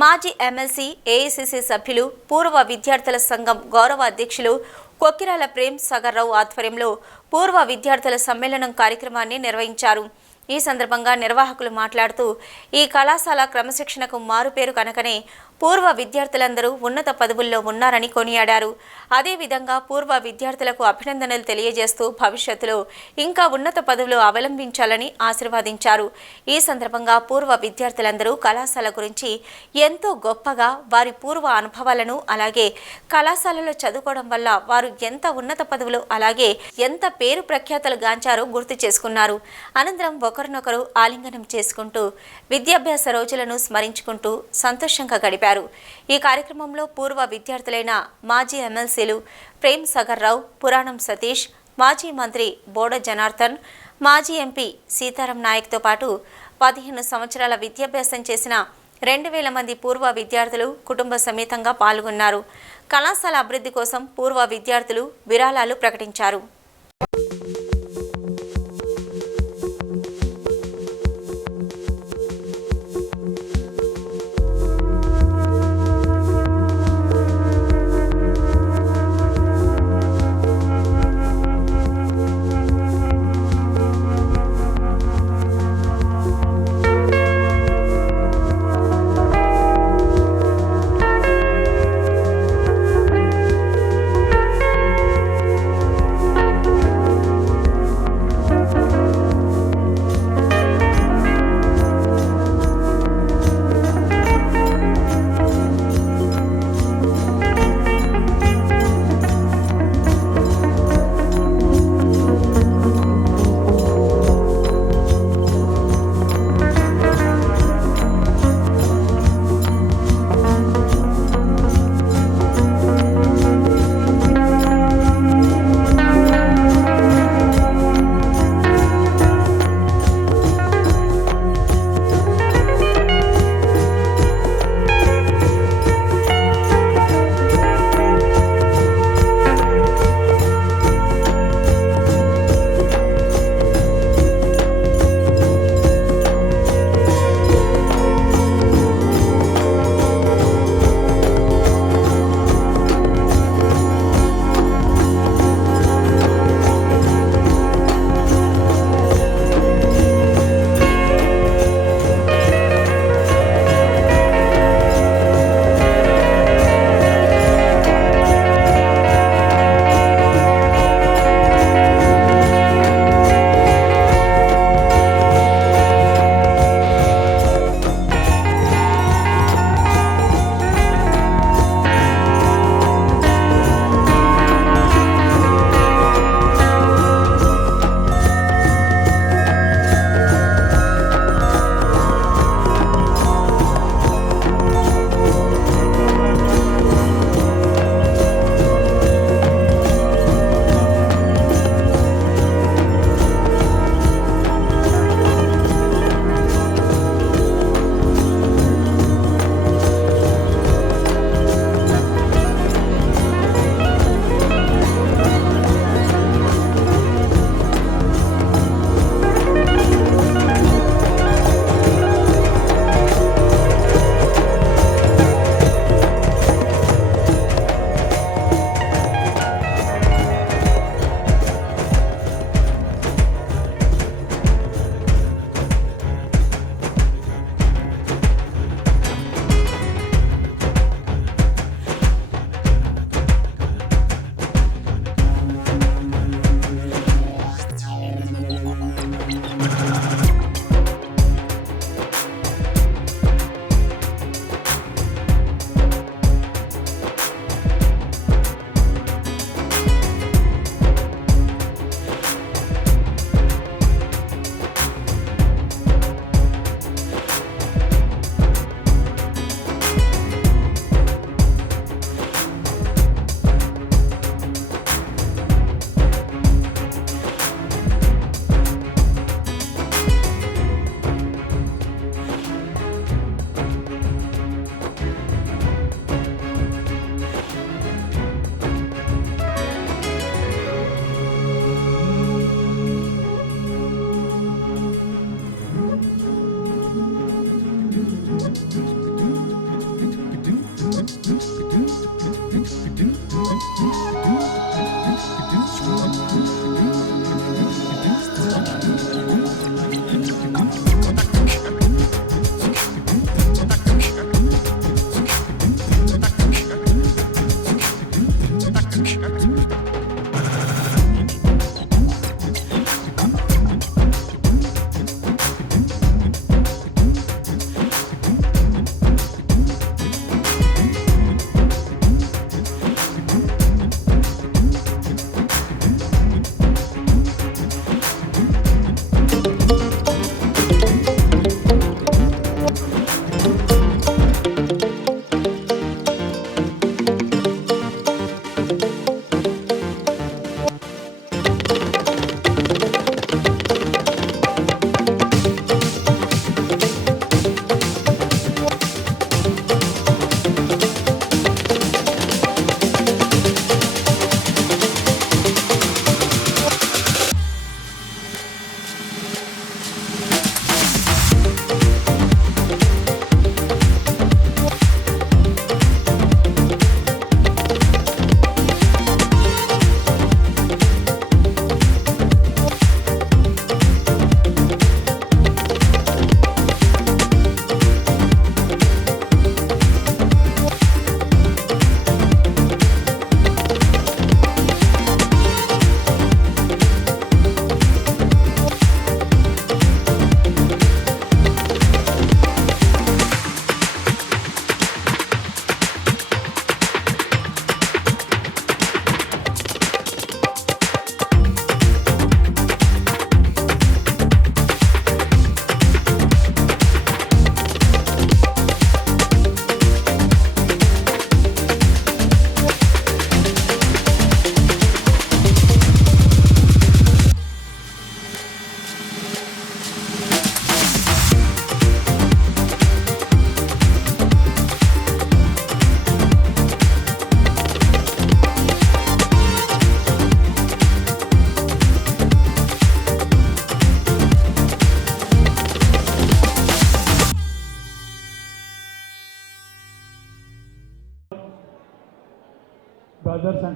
మాజీ MLC AICC సభ్యులు పూర్వ విద్యార్థుల సంఘం గౌరవ అధ్యక్షులు కొక్కిరాల ప్రేమ్ సాగర్ రావు ఆధ్వర్యంలో పూర్వ విద్యార్థుల సమ్మేళనం కార్యక్రమాన్ని నిర్వహించారు. ఈ సందర్భంగా నిర్వాహకులు మాట్లాడుతూ ఈ కళాశాల క్రమశిక్షణకు మారుపేరు కనుకనే పూర్వ విద్యార్థులందరూ ఉన్నత పదవుల్లో ఉన్నారని కొనియాడారు. అదేవిధంగా పూర్వ విద్యార్థులకు అభినందనలు తెలియజేస్తూ భవిష్యత్తులో ఇంకా ఉన్నత పదవులు అవలంబించాలని ఆశీర్వదించారు. ఈ సందర్భంగా పూర్వ విద్యార్థులందరూ కళాశాల గురించి ఎంతో గొప్పగా వారి పూర్వ అనుభవాలను అలాగే కళాశాలలో చదువుకోవడం వల్ల వారు ఎంత ఉన్నత పదవులు అలాగే ఎంత పేరు ప్రఖ్యాతలు గాంచారో గుర్తు చేసుకున్నారు. అనంతరం ఒకరినొకరు ఆలింగనం చేసుకుంటూ విద్యాభ్యాస రోజులను స్మరించుకుంటూ సంతోషంగా గడిపారు. ఈ కార్యక్రమంలో పూర్వ విద్యార్థులైన మాజీ ఎమ్మెల్సీలు ప్రేమ్ సగర్ రావు పురాణం సతీష్ మాజీ మంత్రి బోడ జనార్దన్ మాజీ ఎంపీ సీతారాం నాయక్తో పాటు పదిహేను సంవత్సరాల విద్యాభ్యాసం చేసిన రెండు వేల మంది పూర్వ విద్యార్థులు కుటుంబ సమేతంగా పాల్గొన్నారు. కళాశాల అభివృద్ధి కోసం పూర్వ విద్యార్థులు విరాళాలు ప్రకటించారు.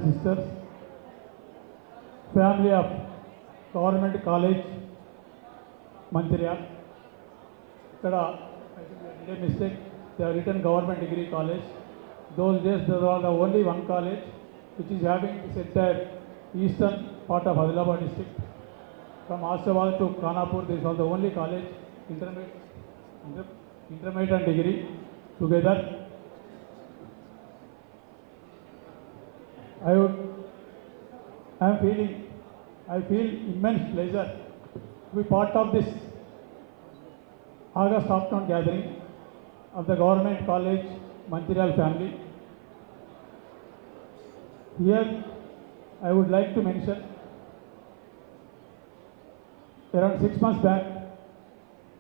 And sisters family of government college Mancherial ఇక్కడ ఇదే mistake they return government degree college those days there are the only one college which is having this entire eastern part of Adilabad district from Asifabad to Khanapur this all the only college intermediate intermediate and degree together I would, I am feeling, I feel immense pleasure to be part of this August afternoon gathering of the Government College Mancherial family. Here, I would like to mention, around six months back,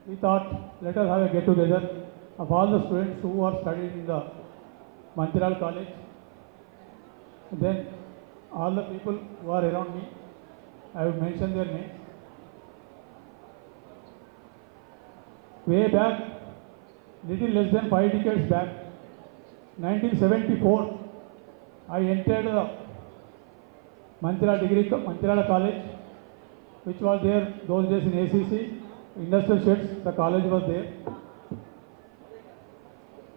we thought, let us have a get together of all the students who are studying in the Mancherial College. Then, all the people who are around me, I will mention their names. Way back, little less than five decades back, 1974, I entered the Mancherial Degree, Co- College, which was there those days in ACC, industrial sheds, the college was there.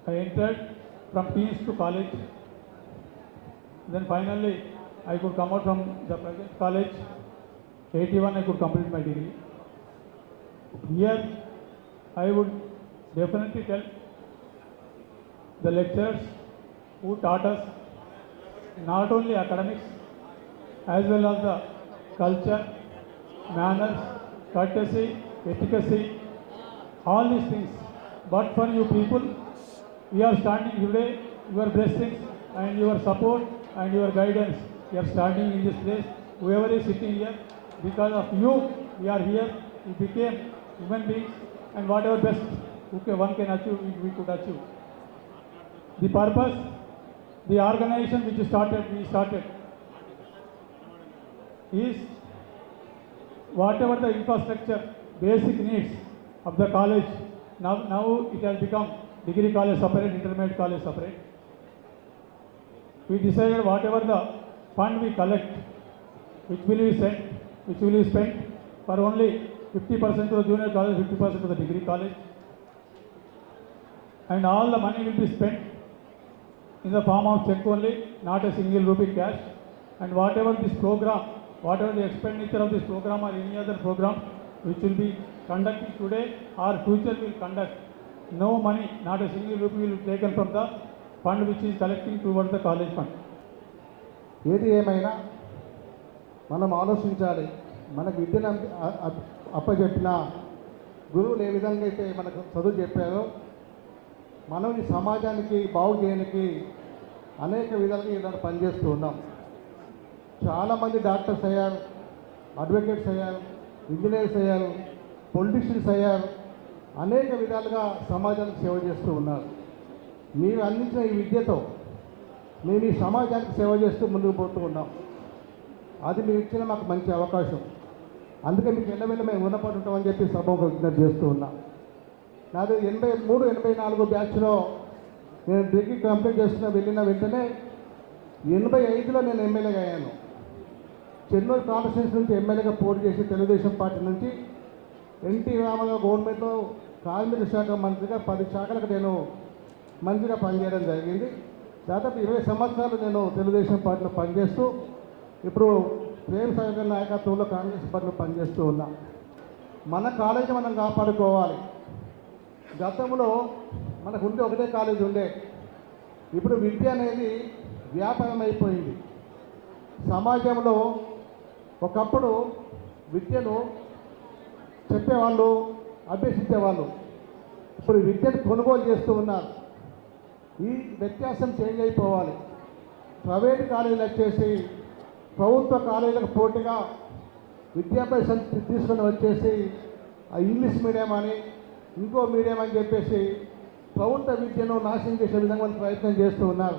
I entered from teens to college. Then finally, I could come out from the present college. 81, I could complete my degree. Here, I would definitely tell the lecturers who taught us not only academics as well as the culture, manners, courtesy, efficacy, all these things. But for you people, we are standing today, your blessings and your support and your guidance. We are standing in this place. Whoever is sitting here, because of you, we are here. We became human beings and whatever best can, one can achieve, we could achieve. The purpose, the organization which started, we started, is whatever the infrastructure, basic needs of the college, now, now it has become degree college separate, intermediate college separate. We decided whatever the fund we collect, which will be sent, which will be spent for only fifty percent to the junior college, fifty percent to the degree college. And all the money will be spent in the form of check only, not a single rupee cash. And whatever this program, whatever the expenditure of this program or any other program which will be conducting today or future will conduct, no money, not a single rupee will be taken from the fund which is collecting toward the college fund. ఏది ఏమైనా మనం ఆలోచించాలి మనకు విద్యను అప్పచెప్పిన గురువులు ఏ విధంగా అయితే మనకు చదువు చెప్పారో మనం ఈ సమాజానికి బాగు చేయడానికి అనేక విధాలుగా ఈనాడు పనిచేస్తూ ఉన్నాం. చాలామంది డాక్టర్స్ అయ్యారు అడ్వకేట్స్ అయ్యారు ఇంజనీర్స్ అయ్యారు పొలిటీషియన్స్ అయ్యారు అనేక విధాలుగా సమాజానికి సేవ చేస్తూ ఉన్నారు. మీరు అందించిన ఈ విద్యతో మేము ఈ సమాజానికి సేవ చేస్తూ ముందుకు పోతూ ఉన్నాం. అది మీరు ఇచ్చిన మాకు మంచి అవకాశం. అందుకే మీకు ఎన్నవెన్న మేము ఉన్నపడి ఉంటామని చెప్పి సభకు విజ్ఞప్తి చేస్తూ ఉన్నాం. నాది ఎనభై మూడు ఎనభై నాలుగు బ్యాచ్లో నేను డిగ్రీ కంప్లీట్ చేస్తున్న వెళ్ళిన వెంటనే ఎనభై ఐదులో నేను ఎమ్మెల్యేగా అయ్యాను. చెన్నూరు కాన్స్టిట్యూన్సీ నుంచి ఎమ్మెల్యేగా పోటీ చేసి తెలుగుదేశం పార్టీ నుంచి ఎన్టీ రామారావు గవర్నమెంట్లో కార్మిక శాఖ మంత్రిగా పది శాఖలకు నేను మంత్రిగా పనిచేయడం జరిగింది. దాదాపు ఇరవై సంవత్సరాలు నేను తెలుగుదేశం పార్టీలో పనిచేస్తూ ఇప్పుడు ప్రేమ సాగర్ నాయకత్వంలో కాంగ్రెస్ పార్టీలో పనిచేస్తూ ఉన్నా. మన కాలేజీ మనం కాపాడుకోవాలి. గతంలో మనకు ఉండే ఒకటే కాలేజీ ఉండే. ఇప్పుడు విద్య అనేది వ్యాపారం అయిపోయింది. సమాజంలో ఒకప్పుడు విద్యను చెప్పేవాళ్ళు అభ్యసించేవాళ్ళు. ఇప్పుడు విద్యను కొనుగోలు చేస్తూ ఉన్నారు. ఈ వ్యత్యాసం చేంజ్ అయిపోవాలి. ప్రైవేట్ కాలేజీలు వచ్చేసి ప్రభుత్వ కాలేజీలకు పోటీగా విద్యాపై సం- తీసుకొని వచ్చేసి ఆ ఇంగ్లీష్ మీడియం అని ఇంకో మీడియం అని చెప్పేసి ప్రభుత్వ విద్యను నాశనం చేసే విధంగా వాళ్ళు ప్రయత్నం చేస్తూ ఉన్నారు.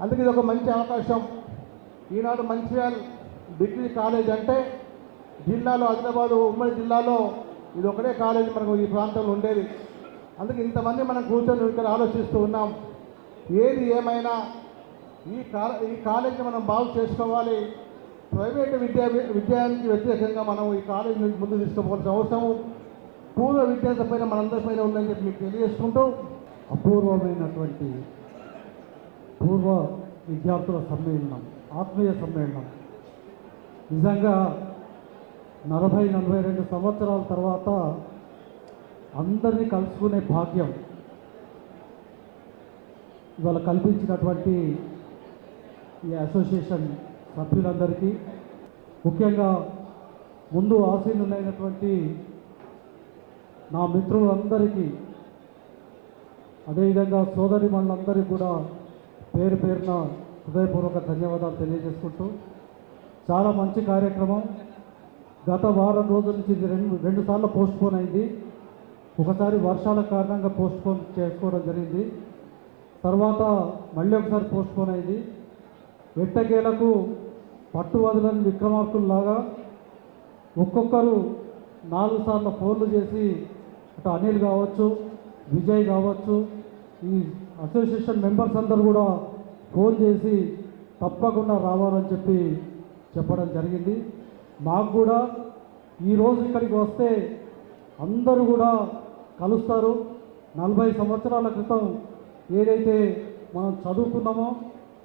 అందుకే ఇది ఒక మంచి అవకాశం. ఈనాడు మంచిర్యాల డిగ్రీ కాలేజ్ అంటే జిల్లాలో ఆదిలాబాదు ఉమ్మడి జిల్లాలో ఇది ఒకటే కాలేజ్ మనకు ఈ ప్రాంతంలో ఉండేది. అందుకే ఇంతమంది మనం కూర్చొని ఇక్కడ ఆలోచిస్తూ ఉన్నాం. ఏది ఏమైనా ఈ కా ఈ కాలేజీ మనం బాగు చేసుకోవాలి. ప్రైవేటు విద్యా విద్యానికి వ్యతిరేకంగా మనం ఈ కాలేజీని ముందు తీసుకోవాల్సిన అవసరం పూర్వ విద్యార్థ పైన మనందరిపైన ఉందని చెప్పి మీకు తెలియజేసుకుంటూ అపూర్వమైనటువంటి పూర్వ విద్యార్థుల సమ్మేళనం ఆత్మీయ సమ్మేళనం. నిజంగా నలభై నలభై రెండు సంవత్సరాల తర్వాత అందరినీ కలుసుకునే భాగ్యం ఇవాళ కల్పించినటువంటి ఈ అసోసియేషన్ సభ్యులందరికీ. ముఖ్యంగా ముందు ఆసీనులైనటువంటి నా మిత్రులందరికీ అదేవిధంగా సోదరి మనందరికీ కూడా పేరు పేరున హృదయపూర్వక ధన్యవాదాలు తెలియజేసుకుంటూ చాలా మంచి కార్యక్రమం. గత వారం రోజుల నుంచి రెండు రెండు సార్లు పోస్ట్ పోన్ అయింది. ఒకసారి వర్షాల కారణంగా పోస్ట్పోన్ చేసుకోవడం జరిగింది. తర్వాత మళ్ళీ ఒకసారి పోస్ట్పోన్ అయింది. వెట్టకేలకు పట్టు వదలని విక్రమార్కుల్లాగా ఒక్కొక్కరు నాలుగు సార్లు ఫోన్లు చేసి అటు అనిల్ కావచ్చు విజయ్ కావచ్చు ఈ అసోసియేషన్ మెంబర్స్ అందరూ కూడా ఫోన్ చేసి తప్పకుండా రావాలని చెప్పి చెప్పడం జరిగింది. మాకు కూడా ఈరోజు ఇక్కడికి వస్తే అందరూ కూడా కలుస్తారు. నలభై సంవత్సరాల క్రితం ఏదైతే మనం చదువుకున్నామో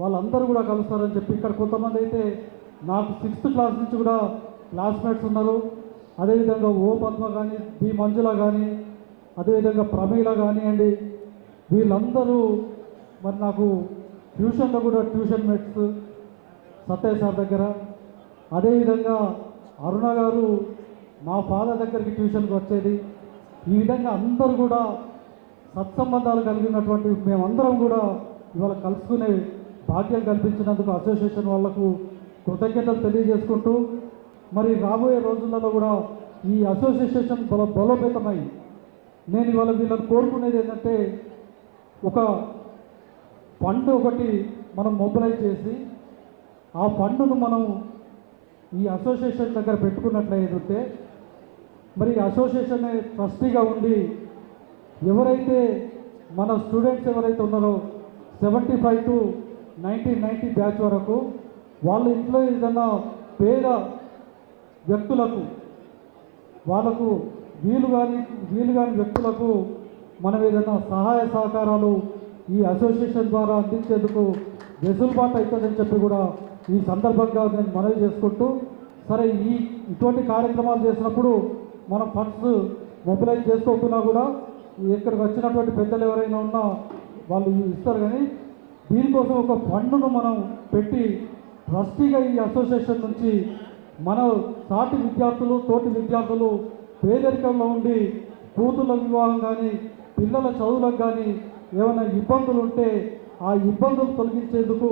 వాళ్ళందరూ కూడా కలుస్తారని చెప్పి ఇక్కడ కొంతమంది అయితే నాకు సిక్స్త్ క్లాస్ నుంచి కూడా క్లాస్మేట్స్ ఉన్నారు. అదేవిధంగా ఓ పద్మ కానీ బి మంజుల కానీ అదేవిధంగా ప్రమీల కానివ్వండి వీళ్ళందరూ మరి నాకు ట్యూషన్లో కూడా ట్యూషన్ మేట్స్ సత్య సార్ దగ్గర. అదేవిధంగా అరుణ గారు మా ఫాదర్ దగ్గరికి ట్యూషన్కి వచ్చేది. ఈ విధంగా అందరూ కూడా సత్సంబంధాలు కలిగినటువంటి మేమందరం కూడా ఇవాళ కలుసుకునే భాగ్యం కల్పించినందుకు అసోసియేషన్ వాళ్ళకు కృతజ్ఞతలు తెలియజేసుకుంటూ మరి రాబోయే రోజులలో కూడా ఈ అసోసియేషన్ బల బలోపేతమై నేను ఇవాళ వీళ్ళని కోరుకునేది ఏంటంటే ఒక ఫండ్ ఒకటి మనం మొబిలైజ్ చేసి ఆ ఫండ్ను మనం ఈ అసోసియేషన్ దగ్గర పెట్టుకున్నట్లయితే మరి అసోసియేషన్ ట్రస్టీగా ఉండి ఎవరైతే మన స్టూడెంట్స్ ఎవరైతే ఉన్నారో seventy five to nineteen ninety batch వరకు వాళ్ళ ఇంట్లో ఏదైనా పేద వ్యక్తులకు వాళ్ళకు వీలు కాని వీలు కాని వ్యక్తులకు మనం ఏదైనా సహాయ సహకారాలు ఈ అసోసియేషన్ ద్వారా అందించేందుకు వెసులుబాటు అవుతుందని చెప్పి కూడా ఈ సందర్భంగా నేను మనవి చేసుకుంటూ సరే ఈ ఇటువంటి కార్యక్రమాలు చేసినప్పుడు మనం ఫండ్స్ మొబిలైజ్ చేసుకోకుండా కూడా ఇక్కడికి వచ్చినటువంటి పెద్దలు ఎవరైనా ఉన్నా వాళ్ళు ఇస్తారు కానీ దీనికోసం ఒక ఫండ్ను మనం పెట్టి ట్రస్టీగా ఈ అసోసియేషన్ నుంచి మన సాటి విద్యార్థులు తోటి విద్యార్థులు పేదరికంలో ఉండి కూతుళ్ళ వివాహం కానీ పిల్లల చదువులకు కానీ ఏమైనా ఇబ్బందులు ఉంటే ఆ ఇబ్బందులు తొలగించేందుకు